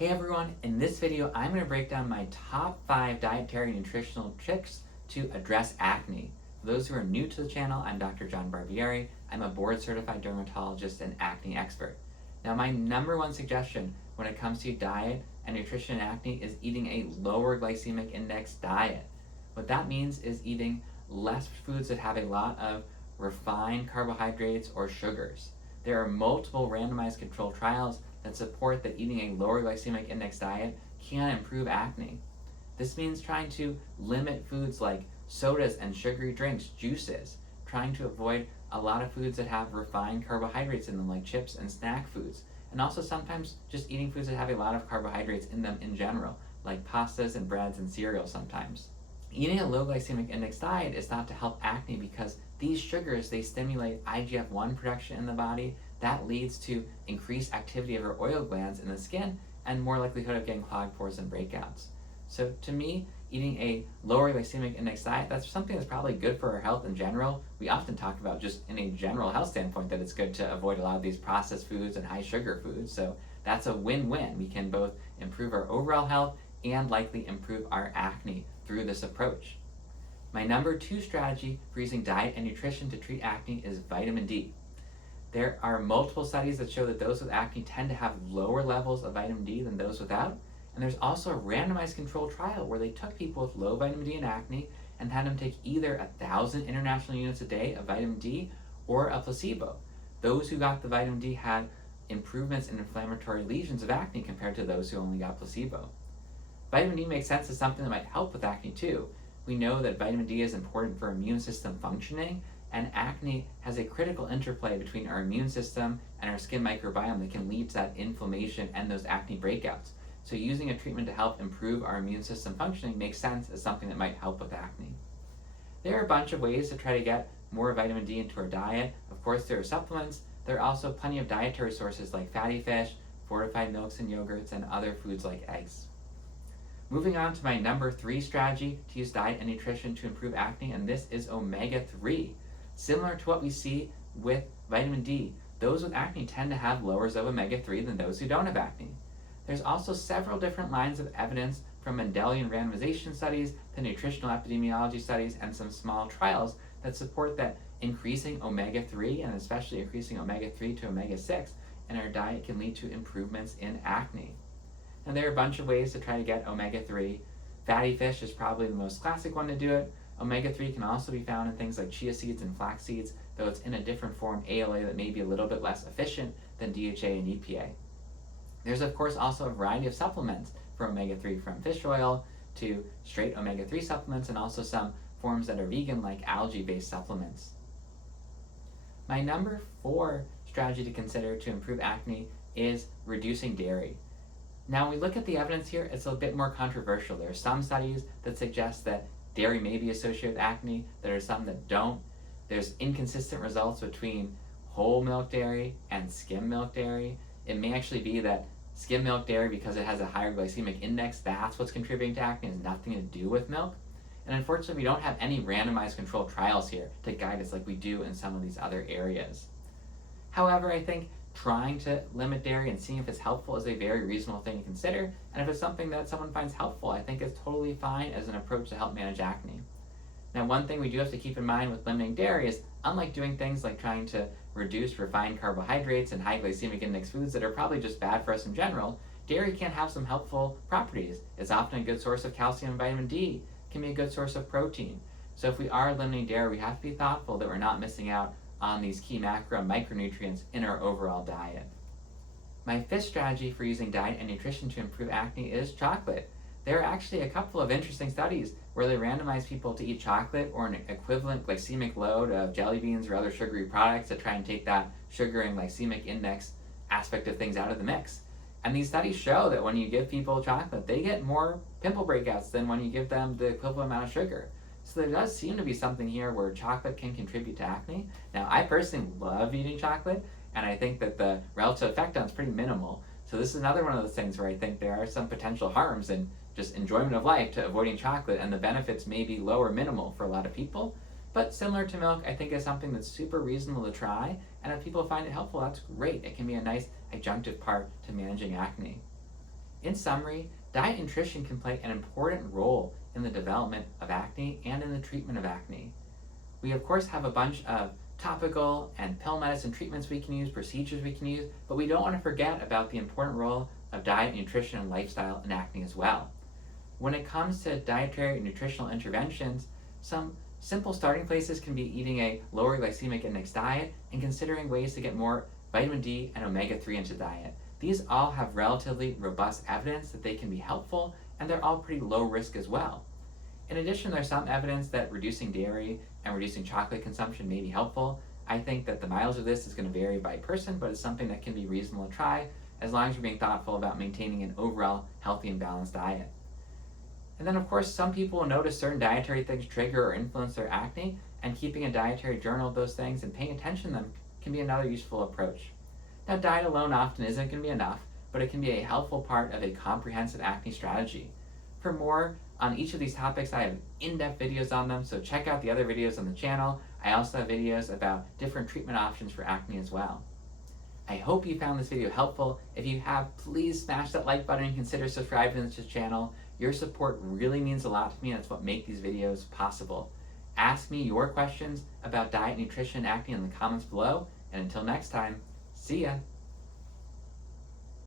Hey everyone, in this video I'm going to break down my top 5 dietary nutritional tricks to address acne. For those who are new to the channel, I'm Dr. John Barbieri. I'm a board certified dermatologist and acne expert. Now my number one suggestion when it comes to diet and nutrition and acne is eating a lower glycemic index diet. What that means is eating less foods that have a lot of refined carbohydrates or sugars. There are multiple randomized controlled trials that support that eating a lower glycemic index diet can improve acne. This means trying to limit foods like sodas and sugary drinks, juices, trying to avoid a lot of foods that have refined carbohydrates in them like chips and snack foods, and also sometimes just eating foods that have a lot of carbohydrates in them in general, like pastas and breads and cereals sometimes. Eating a low glycemic index diet is thought to help acne because these sugars, they stimulate IGF-1 production in the body. That leads to increased activity of our oil glands in the skin and more likelihood of getting clogged pores and breakouts. So to me, eating a lower glycemic index diet, that's something that's probably good for our health in general. We often talk about just in a general health standpoint that it's good to avoid a lot of these processed foods and high sugar foods. So that's a win-win. We can both improve our overall health and likely improve our acne through this approach. My number 2 strategy for using diet and nutrition to treat acne is vitamin D. There are multiple studies that show that those with acne tend to have lower levels of vitamin D than those without. And there's also a randomized controlled trial where they took people with low vitamin D and acne and had them take either 1,000 international units a day of vitamin D or a placebo. Those who got the vitamin D had improvements in inflammatory lesions of acne compared to those who only got placebo. Vitamin D makes sense as something that might help with acne too. We know that vitamin D is important for immune system functioning, and acne has a critical interplay between our immune system and our skin microbiome that can lead to that inflammation and those acne breakouts. So using a treatment to help improve our immune system functioning makes sense as something that might help with acne. There are a bunch of ways to try to get more vitamin D into our diet. Of course, there are supplements. There are also plenty of dietary sources like fatty fish, fortified milks and yogurts, and other foods like eggs. Moving on to my number 3 strategy to use diet and nutrition to improve acne, and this is omega-3. Similar to what we see with vitamin D, those with acne tend to have lowers of omega-3 than those who don't have acne. There's also several different lines of evidence from Mendelian randomization studies to nutritional epidemiology studies and some small trials that support that increasing omega-3 and especially increasing omega-3 to omega-6 in our diet can lead to improvements in acne. And there are a bunch of ways to try to get omega-3. Fatty fish is probably the most classic one to do it. Omega-3 can also be found in things like chia seeds and flax seeds, though it's in a different form, ALA, that may be a little bit less efficient than DHA and EPA. There's of course also a variety of supplements for omega-3, from fish oil to straight omega-3 supplements, and also some forms that are vegan like algae-based supplements. My number 4 strategy to consider to improve acne is reducing dairy. Now, when we look at the evidence here, it's a bit more controversial. There are some studies that suggest that dairy may be associated with acne. There are some that don't. There's inconsistent results between whole milk dairy and skim milk dairy. It may actually be that skim milk dairy, because it has a higher glycemic index, that's what's contributing to acne. It has nothing to do with milk. And unfortunately, we don't have any randomized controlled trials here to guide us like we do in some of these other areas. However, I think trying to limit dairy and seeing if it's helpful is a very reasonable thing to consider, and if it's something that someone finds helpful, I think it's totally fine as an approach to help manage acne. Now, one thing we do have to keep in mind with limiting dairy is, unlike doing things like trying to reduce refined carbohydrates and high glycemic index foods that are probably just bad for us in general, dairy can have some helpful properties. It's often a good source of calcium and vitamin D. It can be a good source of protein. So if we are limiting dairy, we have to be thoughtful that we're not missing out on these key macro and micronutrients in our overall diet. My 5th strategy for using diet and nutrition to improve acne is chocolate. There are actually a couple of interesting studies where they randomize people to eat chocolate or an equivalent glycemic load of jelly beans or other sugary products to try and take that sugar and glycemic index aspect of things out of the mix. And these studies show that when you give people chocolate, they get more pimple breakouts than when you give them the equivalent amount of sugar. So there does seem to be something here where chocolate can contribute to acne. Now, I personally love eating chocolate, and I think that the relative effect on it's pretty minimal. So this is another one of those things where I think there are some potential harms in just enjoyment of life to avoiding chocolate, and the benefits may be low or minimal for a lot of people. But similar to milk, I think is something that's super reasonable to try, and if people find it helpful, that's great. It can be a nice adjunctive part to managing acne. In summary, diet and nutrition can play an important role in the development of acne and in the treatment of acne. We of course have a bunch of topical and pill medicine treatments we can use, procedures we can use, but we don't want to forget about the important role of diet, nutrition, and lifestyle in acne as well. When it comes to dietary and nutritional interventions, some simple starting places can be eating a lower glycemic index diet and considering ways to get more vitamin D and omega-3 into the diet. These all have relatively robust evidence that they can be helpful, and they're all pretty low risk as well. In addition, there's some evidence that reducing dairy and reducing chocolate consumption may be helpful. I think that the mileage of this is going to vary by person, but it's something that can be reasonable to try as long as you're being thoughtful about maintaining an overall healthy and balanced diet. And then, of course, some people will notice certain dietary things trigger or influence their acne, and keeping a dietary journal of those things and paying attention to them can be another useful approach. Now, diet alone often isn't going to be enough, but it can be a helpful part of a comprehensive acne strategy. For more on each of these topics, I have in-depth videos on them, so check out the other videos on the channel. I also have videos about different treatment options for acne as well. I hope you found this video helpful. If you have, please smash that like button and consider subscribing to this channel. Your support really means a lot to me, and it's what makes these videos possible. Ask me your questions about diet, nutrition, and acne in the comments below, and until next time, see ya!